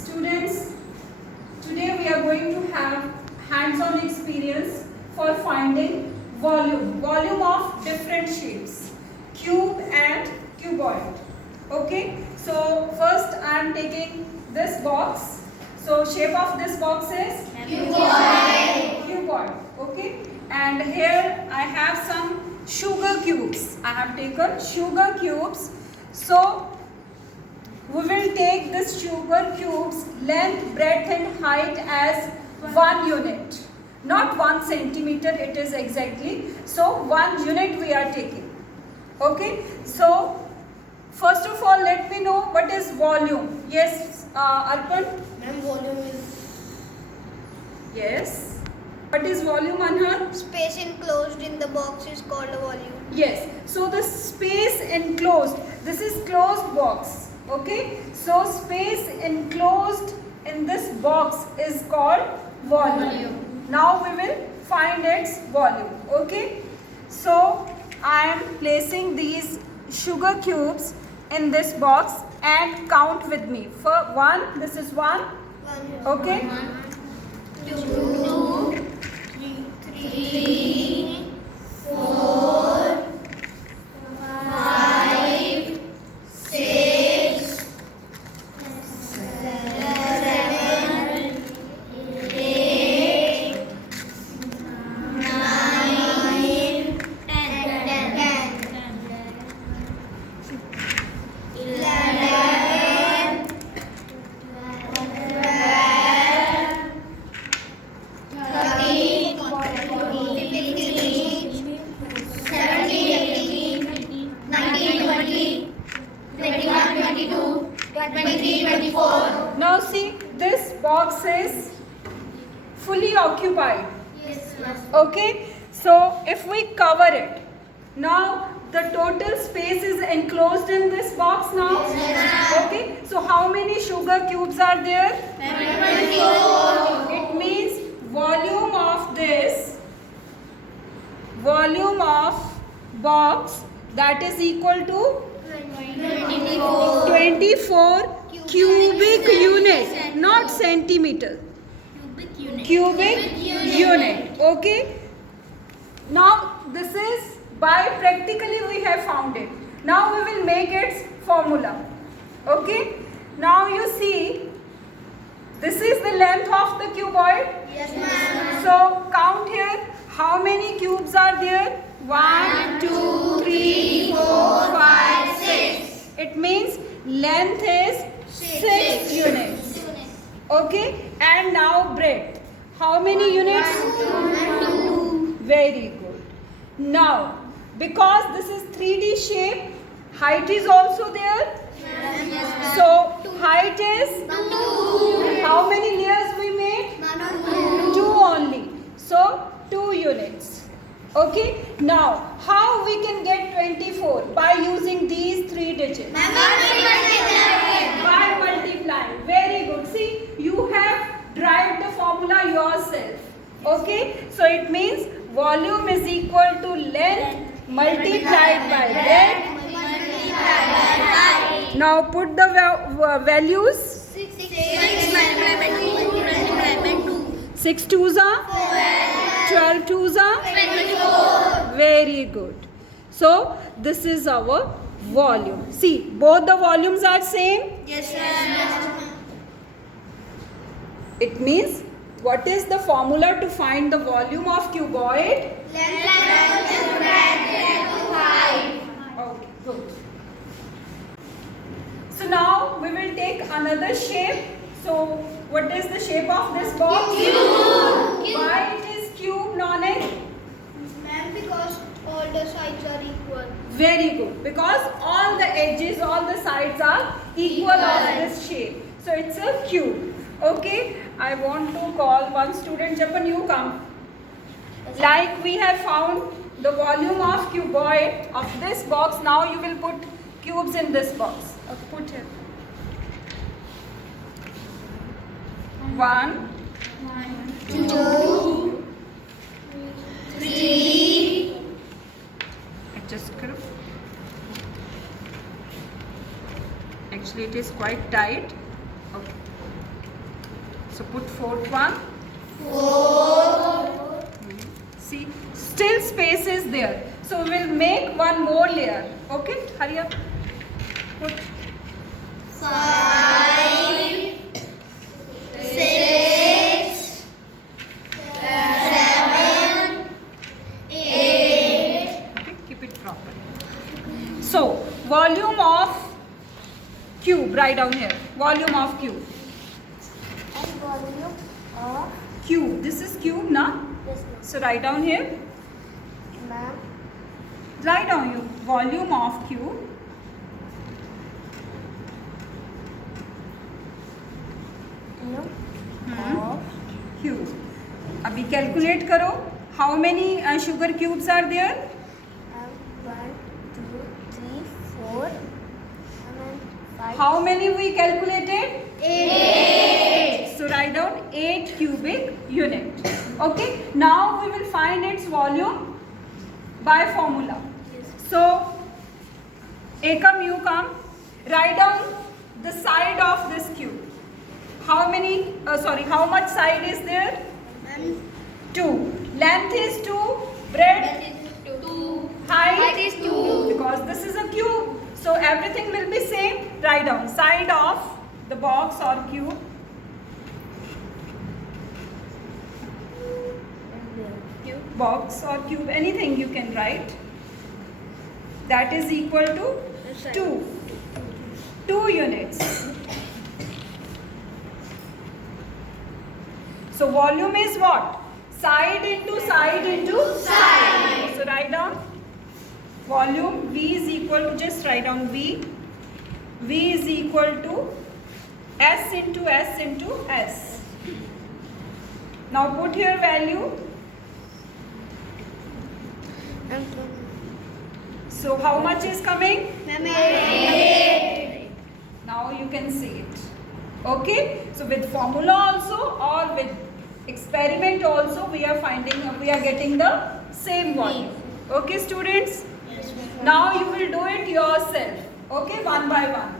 Students, today we are going to have hands-on experience for finding volume of different shapes, cube and cuboid. Okay, so first I am taking this box. So shape of this box is cuboid. Okay, and here I have some sugar cubes. I have taken sugar cubes. So we will take this sugar cubes length, breadth and height as 1 unit. Not 1 centimeter, it is exactly. So 1 unit we are taking. Okay. So first of all, let me know what is volume. Yes, Arpan? Ma'am, volume is Yes. What is volume, Anhar? space enclosed in the box is called a volume. Yes. So the space enclosed, this is closed box. Okay. So space enclosed in this box is called volume. Now we will find its volume. Okay. So I am placing these sugar cubes in this box and count with me. For 1, this is 1. Okay. 2, 3, 4, 5, 6, 7, 8, 9, 10, 11, 13, 14, 15, 17, 18, 19, 20, 21, 22, 23, 24. Now see, this box is fully occupied. Yes, ma'am. Okay. So if we cover it, now the total space is enclosed in this box now. Okay. So how many sugar cubes are there? It means volume of this, volume of box, that is equal to 24 cubic unit, not centimeter. Cubic unit. Okay. Now this is by practically we have found it. Now we will make its formula. Okay. Now you see, this is the length of the cuboid. Yes, ma'am. So count here. How many cubes are there? 1, 2, 3, 4, 5, 6. It means length is 6 units. Okay. And now breadth. How many units? 2. Very good. Now, because this is 3D shape, height is also there. So, height is, how many layers we made? 2 only. So, 2 units. Okay. Now, how we can get 24? By using these 3 digits. By multiplying. Very good. See, you have derived the formula yourself. Okay. So, it means volume is equal to length multiplied by breadth. Now put the values. 6 twos are 12 twos are 24. very good. So this is our volume. See, both the volumes are same. Yes, ma'am. It means what is the formula to find the volume of cuboid? Okay, good. So now we will take another shape. So what is the shape of this box? Cube. Why it is cube, Nonik? Ma'am, because all the sides are equal. Very good. Because all the edges, all the sides are equal of this shape. So it's a cube. Okay. I want to call one student. Japan, you come. Like we have found the volume of cuboid of this box. Now you will put cubes in this box. Put here. 1, 2, 3, adjust karo. Actually it is quite tight. Okay. So put fourth one. 4. See, still space is there. So we'll make one more layer. Okay, hurry up. Put 5, 6, 7, 8. Okay, keep it proper. So volume of cube. Write down here. Volume of cube. And volume of Cube. This is cube, na? this So write down here. ma'am. Write down your volume of cube. Of Cube. अभी calculate करो. How many sugar cubes are there? 1, 2, 3, 4, and 5. How many we calculated? 8. So write down 8 cubic unit. Okay. Now we will find its volume by formula. So Ekam, you come. Write down the side of this cube. How many? How much side is there? 2. Length is 2. Breadth? 2. Height? is 2. Because this is a cube. So everything will be same. Write down side of the box or cube. Box or cube, anything you can write. That is equal to 2. 2 units. So volume is what? Side into side into side. So write down volume. V is equal to, just write down V. V is equal to S into S into S. Now put here value. So how much is coming? Now you can see it. Okay. So with formula also or with experiment also we are getting the same volume. Okay students? Now you will do it yourself. Okay, one by one.